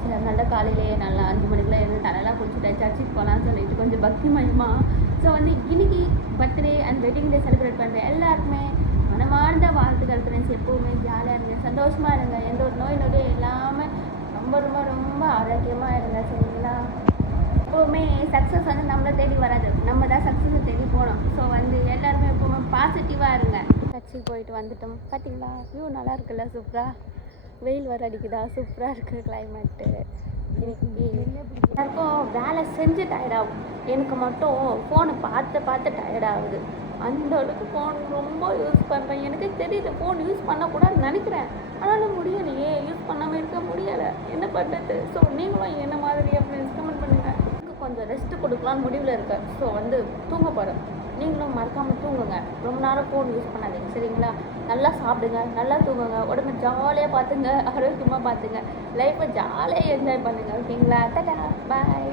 சரி அதனால காலையிலேயே நல்லா 5 மணிக்கெலாம் எழுந்து தலையெல்லாம் குளிச்சுட்டு சர்ச்சுக்கு போகலான்னு சொல்லிட்டு கொஞ்சம் பக்தி மயமாக. ஸோ வந்து இன்னைக்கு birthday and wedding day celebrate பண்ணுற எல்லாருக்குமே மனமார்ந்த வாழ்த்துக்கள் ஃப்ரெண்ட்ஸ். எப்போவுமே ஜாலியாக இருங்க, சந்தோஷமாக இருங்க, எந்த ஒரு நோய் நொடியும் இல்லாமல் ரொம்ப ரொம்ப ரொம்ப ஆரோக்கியமாக இருங்க, சரிங்களா? எப்போவுமே சக்ஸஸ் வந்து நம்மளை தேடி வராது, நம்ம தான் சக்ஸஸை தேடி போகணும். ஸோ வந்து எல்லாருமே எப்போவுமே பாசிட்டிவாக இருங்க. சர்ச்சுக்கு போயிட்டு வந்துட்டோம். பார்த்தீங்களா வியூ நல்லா இருக்குல்ல, சூப்பராக. வெயில் வர அடிக்குதா, சூப்பராக இருக்குது கிளைமேட்டு. இன்னைக்கு எல்லாருக்கும் வேலை செஞ்சு டயர்டாகும், எனக்கு மட்டும் ஃபோனை பார்த்து பார்த்து டயர்டாகுது. அந்த அளவுக்கு ஃபோன் ரொம்ப யூஸ் பண்ணுறேன். எனக்கு தெரியுது ஃபோன் யூஸ் பண்ணக்கூடாதுன்னு நினைக்கிறேன், ஆனாலும் முடியலையே, யூஸ் பண்ணாமல் இருக்க முடியலை, என்ன பண்ணுறது? ஸோ நீங்களும் என்ன மாதிரி அப்படின்னு கமெண்ட் பண்ணுங்கள். கொஞ்சம் ரெஸ்ட் கொடுக்கலான்னு முடிவில் இருக்கேன். ஸோ வந்து தூங்க போகிறேன். நீங்களும் மறக்காமல் தூங்குங்க, ரொம்ப நேரம் ஃபோன் யூஸ் பண்ணாதீங்க, சரிங்களா? நல்லா சாப்பிடுங்க, நல்லா தூங்குங்க, உடம்பு ஜாலியாக பார்த்துங்க, ஆரோக்கியமாக பார்த்துங்க, லைஃப்பை ஜாலியாக என்ஜாய் பண்ணுங்கள், ஓகேங்களா? டாடா, பாய்.